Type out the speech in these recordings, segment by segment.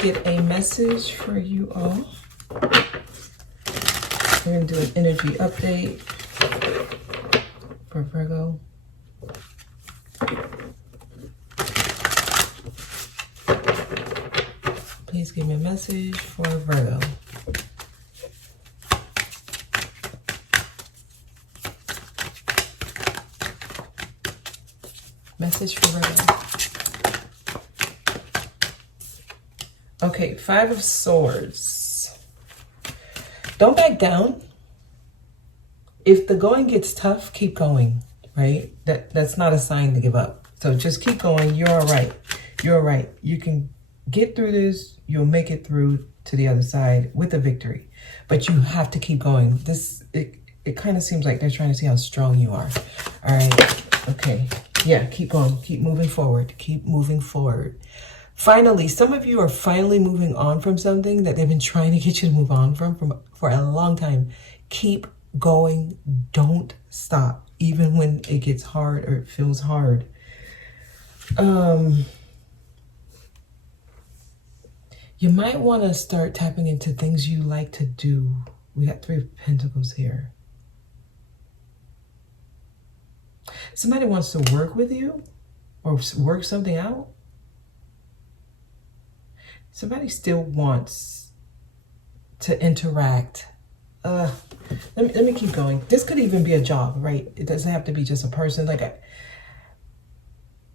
get a message for you all. We're going to do an energy update for Virgo. Please give me a message for Virgo. Message for Virgo. Okay, 5 of Swords. Don't back down. If the going gets tough, keep going, right? That's not a sign to give up. So just keep going. You're all right. You're all right. You can get through this. You'll make it through to the other side with a victory. But you have to keep going. It kind of seems like they're trying to see how strong you are. All right. Okay. Yeah, keep going. Keep moving forward. Keep moving forward. Finally, some of you are finally moving on from something that they've been trying to get you to move on from for a long time. Keep going. Don't stop, even when it gets hard or it feels hard. You might want to start tapping into things you like to do. We got 3 of Pentacles here. Somebody wants to work with you or work something out. Somebody still wants to interact. Let me keep going. This could even be a job, right? It doesn't have to be just a person.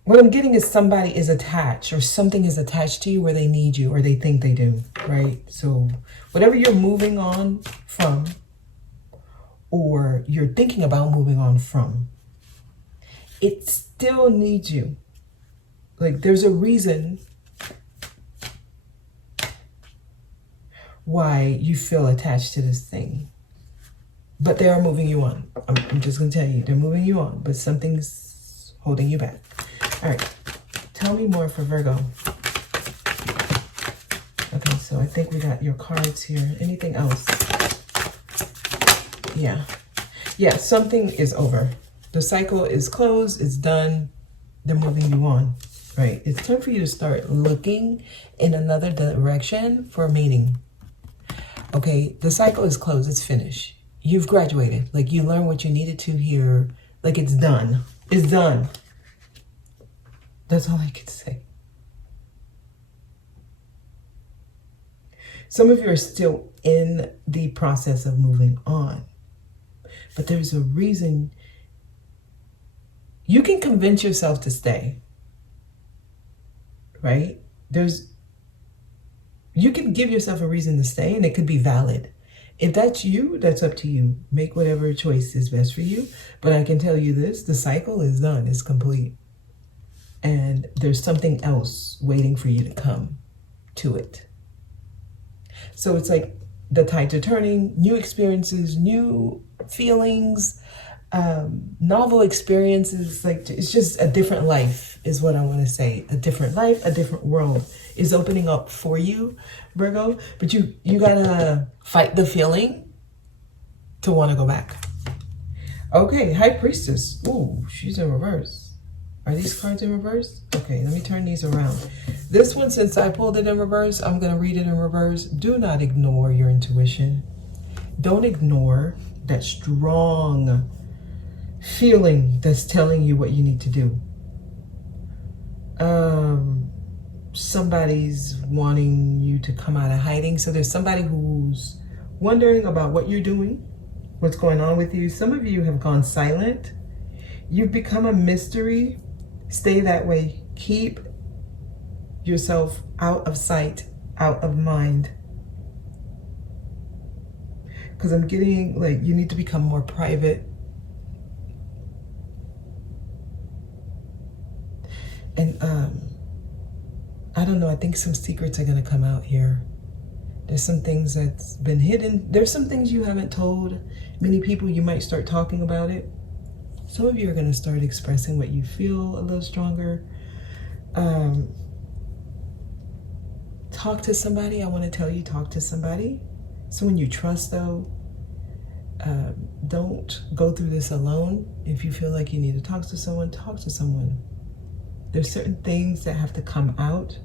What I'm getting is somebody is attached or something is attached to you where they need you or they think they do, right? So whatever you're moving on from or you're thinking about moving on from, it still needs you. Like there's a reason why you feel attached to this thing. But they are moving you on. I'm just going to tell you, they're moving you on, but something's holding you back. All right, tell me more for Virgo. Okay, so I think we got your cards here. Anything else? Yeah, something is over. The cycle is closed, it's done. They're moving you on, right? It's time for you to start looking in another direction for meaning. Okay, the cycle is closed, it's finished. You've graduated, like you learned what you needed to here, like it's done. It's done. That's all I can say. Some of you are still in the process of moving on, but there's a reason. You can convince yourself to stay, right? You can give yourself a reason to stay and it could be valid. If that's you, that's up to you. Make whatever choice is best for you. But I can tell you this, the cycle is done, it's complete. And there's something else waiting for you to come to it. So it's like the tides are turning, new experiences, new feelings, novel experiences. Like it's just a different life is what I want to say. A different life, a different world is opening up for you, Virgo. But you gotta fight the feeling to want to go back. Okay, High Priestess. Ooh, she's in reverse. Are these cards in reverse? Okay, let me turn these around. This one, since I pulled it in reverse, I'm going to read it in reverse. Do not ignore your intuition. Don't ignore that strong feeling that's telling you what you need to do. Somebody's wanting you to come out of hiding. So there's somebody who's wondering about what you're doing, what's going on with you. Some of you have gone silent. You've become a mystery. Stay that way. Keep yourself out of sight, out of mind. Because I'm getting like you need to become more private. And I don't know, I think some secrets are going to come out here. There's some things that's been hidden. There's some things you haven't told many people. You might start talking about it. Some of you are going to start expressing what you feel a little stronger. Talk to somebody. I want to tell you, talk to somebody. Someone you trust, though. Don't go through this alone. If you feel like you need to talk to someone, talk to someone. There's certain things that have to come out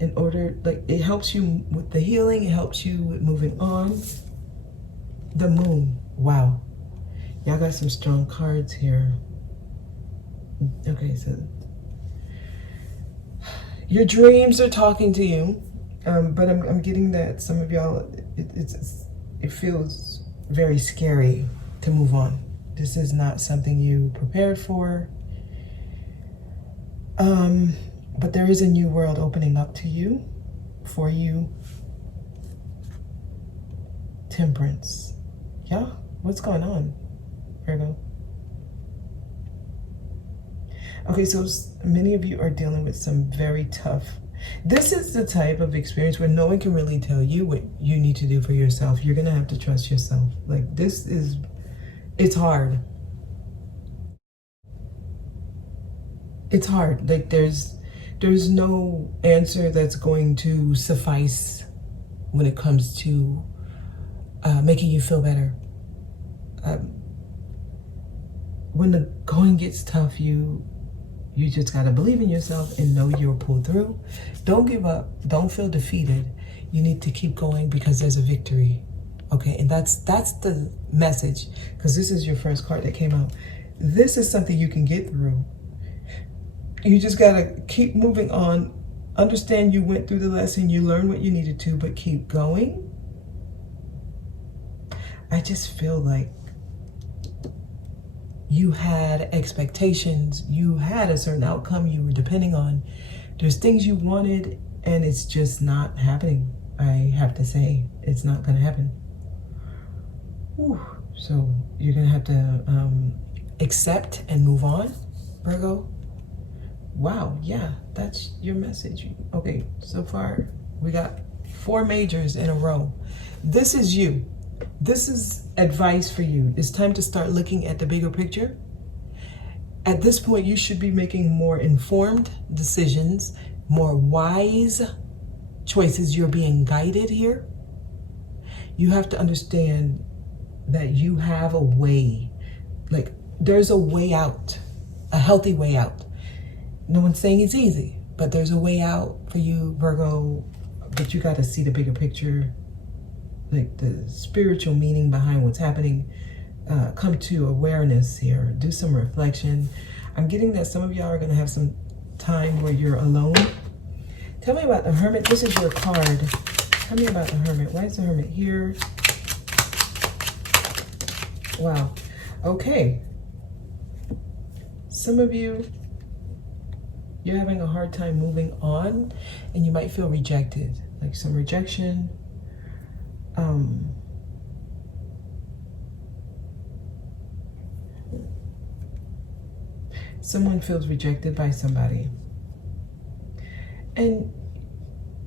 in order, like, it helps you with the healing, it helps you with moving on. The moon, wow. Y'all got some strong cards here. Okay, so your dreams are talking to you, but I'm getting that some of y'all, it feels very scary to move on. This is not something you prepared for. But there is a new world opening up to you, for you. Temperance. Yeah, what's going on, Virgo? Okay, so many of you are dealing with some very tough. This is the type of experience where no one can really tell you what you need to do for yourself. You're gonna have to trust yourself. Like, this is, it's hard. It's hard. Like, there's no answer that's going to suffice when it comes to making you feel better. When the going gets tough, you just gotta believe in yourself and know you'll pull through. Don't give up. Don't feel defeated. You need to keep going because there's a victory. Okay, and that's the message, because this is your first card that came out. This is something you can get through. You just gotta keep moving on. Understand you went through the lesson, you learned what you needed to, but keep going. I just feel like you had expectations, you had a certain outcome you were depending on. There's things you wanted and it's just not happening. I have to say, it's not gonna happen. Whew. So you're gonna have to accept and move on, Virgo. Wow, yeah, that's your message. Okay, so far we got 4 majors in a row. This is you. This is advice for you. It's time to start looking at the bigger picture. At this point, you should be making more informed decisions, more wise choices. You're being guided here. You have to understand that you have a way, like there's a way out, a healthy way out. No one's saying it's easy, but there's a way out for you, Virgo, but you got to see the bigger picture, like the spiritual meaning behind what's happening. Come to awareness here, do some reflection. I'm getting that some of y'all are going to have some time where you're alone. Tell me about the Hermit. This is your card. Tell me about the Hermit. Why is the Hermit here? Wow. Okay. Some of you, you're having a hard time moving on and you might feel rejected, like some rejection. Someone feels rejected by somebody. And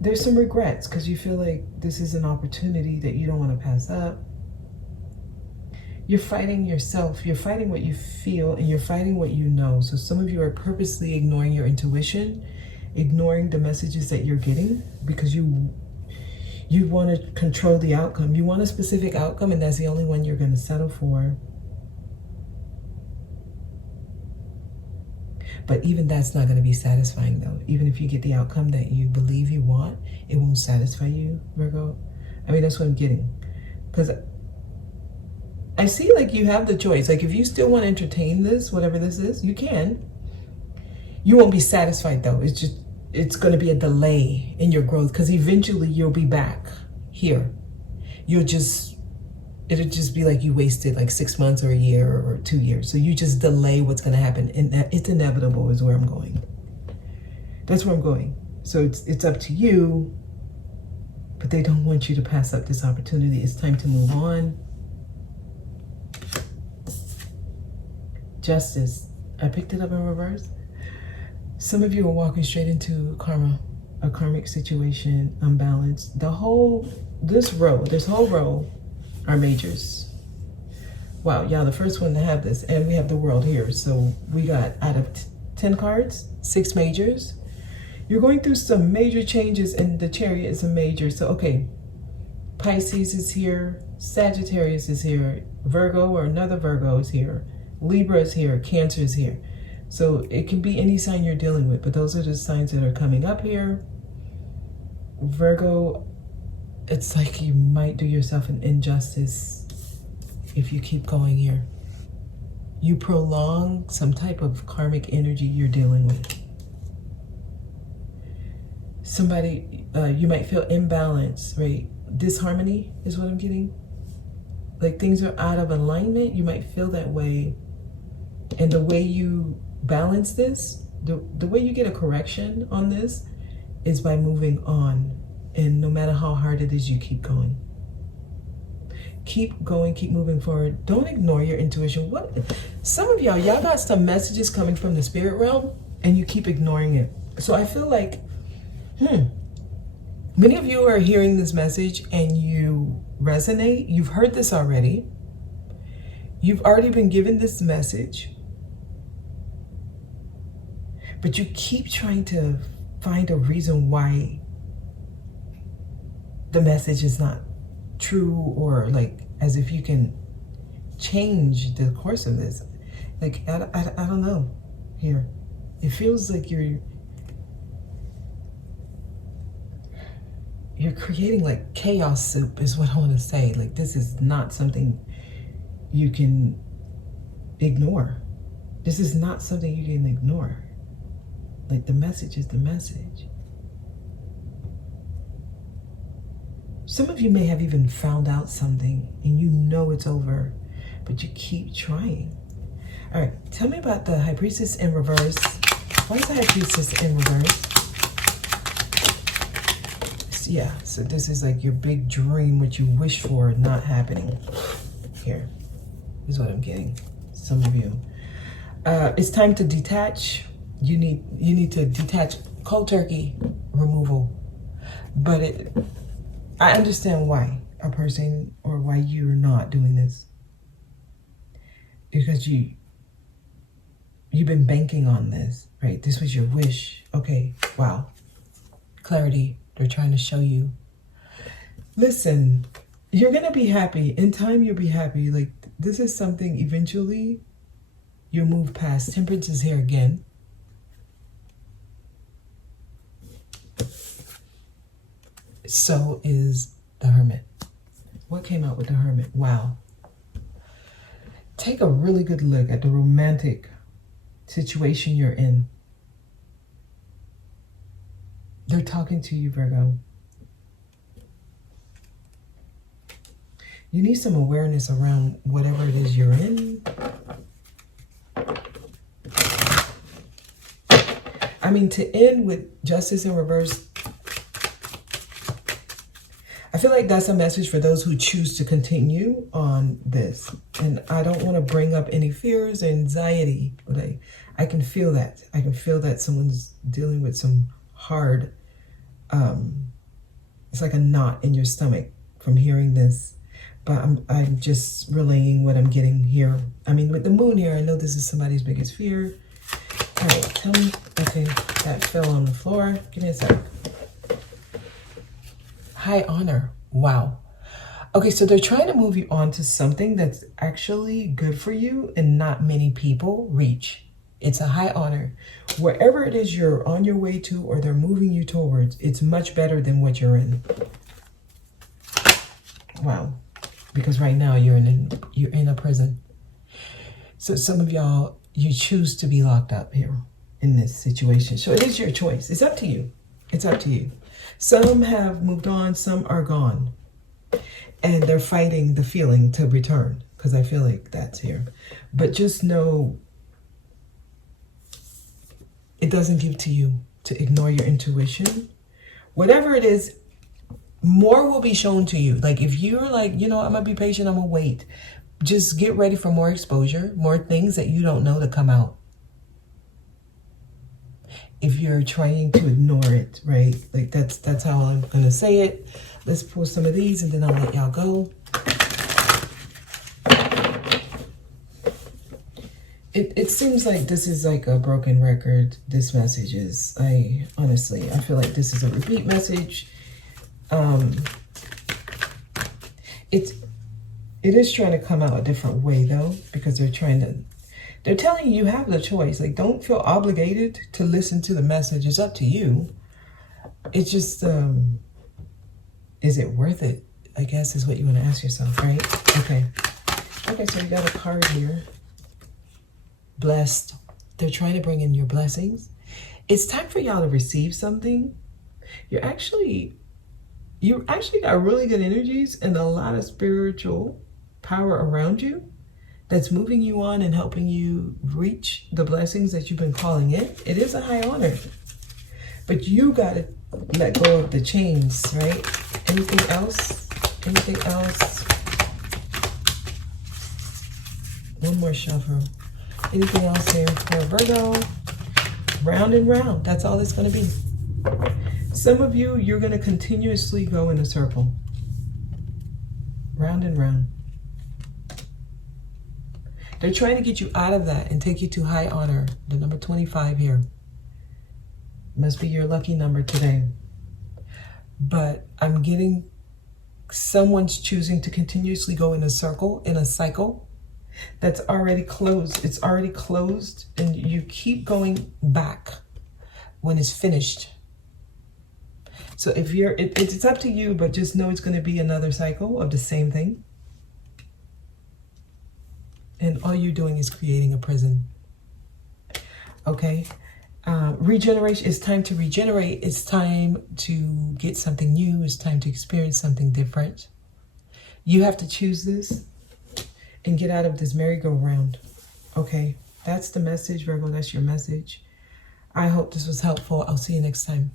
there's some regrets because you feel like this is an opportunity that you don't want to pass up. You're fighting yourself. You're fighting what you feel and you're fighting what you know. So some of you are purposely ignoring your intuition, ignoring the messages that you're getting because you want to control the outcome. You want a specific outcome and that's the only one you're going to settle for. But even that's not going to be satisfying though. Even if you get the outcome that you believe you want, it won't satisfy you, Virgo. I mean, that's what I'm getting. Because I see like you have the choice. Like if you still want to entertain this, whatever this is, you can. You won't be satisfied though. It's going to be a delay in your growth because eventually you'll be back here. It'll just be like you wasted like 6 months or a year or 2 years. So you just delay what's going to happen. And it's inevitable is where I'm going. That's where I'm going. So it's up to you, but they don't want you to pass up this opportunity. It's time to move on. Justice. I picked it up in reverse. Some of you are walking straight into karma, a karmic situation, unbalanced. This whole row are majors. Wow, y'all, the first one to have this, and we have the world here. So we got out of 10 cards, 6 majors. You're going through some major changes, and the Chariot is a major. So, okay, Pisces is here, Sagittarius is here, Virgo or another Virgo is here, Libra is here, Cancer is here. So it can be any sign you're dealing with, but those are the signs that are coming up here. Virgo, it's like you might do yourself an injustice if you keep going here. You prolong some type of karmic energy you're dealing with. Somebody, you might feel imbalance, right? Disharmony is what I'm getting. Like things are out of alignment. You might feel that way. And the way you balance this, the way you get a correction on this is by moving on. And no matter how hard it is, you keep going. Keep going, keep moving forward. Don't ignore your intuition. What? Some of y'all got some messages coming from the spirit realm and you keep ignoring it. So I feel like, many of you are hearing this message and you resonate. You've heard this already. You've already been given this message. But you keep trying to find a reason why the message is not true, or like as if you can change the course of this. Like, I don't know here. It feels like you're creating like chaos soup is what I want to say. Like, this is not something you can ignore. This is not something you can ignore. Like, the message is the message. Some of you may have even found out something and you know it's over, but you keep trying. All right, tell me about the High Priestess in reverse. Why is the High Priestess in reverse? Yeah, so this is like your big dream, what you wish for, not happening. Here is what I'm getting. Some of you. It's time to detach. You need to detach. Cold turkey removal. But I understand why a person, or why you're not doing this. Because you've been banking on this, right? This was your wish. Okay, wow. Clarity. They're trying to show you. Listen, you're going to be happy. In time, you'll be happy. Like, this is something eventually you'll move past. Temperance is here again. So is the Hermit. What came out with the Hermit? Wow. Take a really good look at the romantic situation you're in. They're talking to you, Virgo. You need some awareness around whatever it is you're in. I mean, to end with Justice in reverse, I feel like that's a message for those who choose to continue on this. And I don't want to bring up any fears or anxiety, but I can feel that. I can feel that someone's dealing with some hard, it's like a knot in your stomach from hearing this. But I'm just relaying what I'm getting here. I mean, with the moon here, I know this is somebody's biggest fear. All right, tell me. Okay, that fell on the floor. Give me a sec. High honor. Wow. Okay, so they're trying to move you on to something that's actually good for you and not many people reach. It's a high honor. Wherever it is you're on your way to, or they're moving you towards, it's much better than what you're in. Wow. Because right now you're in a prison. So some of y'all, you choose to be locked up here in this situation. So it is your choice. It's up to you. It's up to you. Some have moved on, some are gone. And they're fighting the feeling to return, because I feel like that's here. But just know, it doesn't give to you to ignore your intuition. Whatever it is, more will be shown to you. Like, if you're like, I'm gonna be patient, I'm gonna wait. Just get ready for more exposure, more things that you don't know to come out. If you're trying to ignore it, right? Like, that's how I'm gonna say it. Let's pull some of these and then I'll let y'all go. It seems like this is like a broken record. This message is, honestly, I feel like this is a repeat message. It is trying to come out a different way though, because they're telling you have the choice. Like, don't feel obligated to listen to the message. It's up to you. It's just, Is it worth it? I guess is what you want to ask yourself, right? Okay. Okay, so you got a card here. Blessed. They're trying to bring in your blessings. It's time for y'all to receive something. You actually got really good energies and a lot of spiritual power around you that's moving you on and helping you reach the blessings that you've been calling in. It is a high honor, but you got to let go of the chains, right? Anything else? Anything else? One more shuffle. Anything else here for Virgo? Round and round. That's all it's going to be. Some of you, you're going to continuously go in a circle. Round and round. They're trying to get you out of that and take you to high honor. The number 25 here. Must be your lucky number today. But I'm getting someone's choosing to continuously go in a circle, in a cycle that's already closed. It's already closed and you keep going back when it's finished. So if you're, it's up to you, but just know it's going to be another cycle of the same thing. And all you're doing is creating a prison. Okay. Regeneration. It's time to regenerate. It's time to get something new. It's time to experience something different. You have to choose this and get out of this merry-go-round. Okay. That's the message, Virgo. That's your message. I hope this was helpful. I'll see you next time.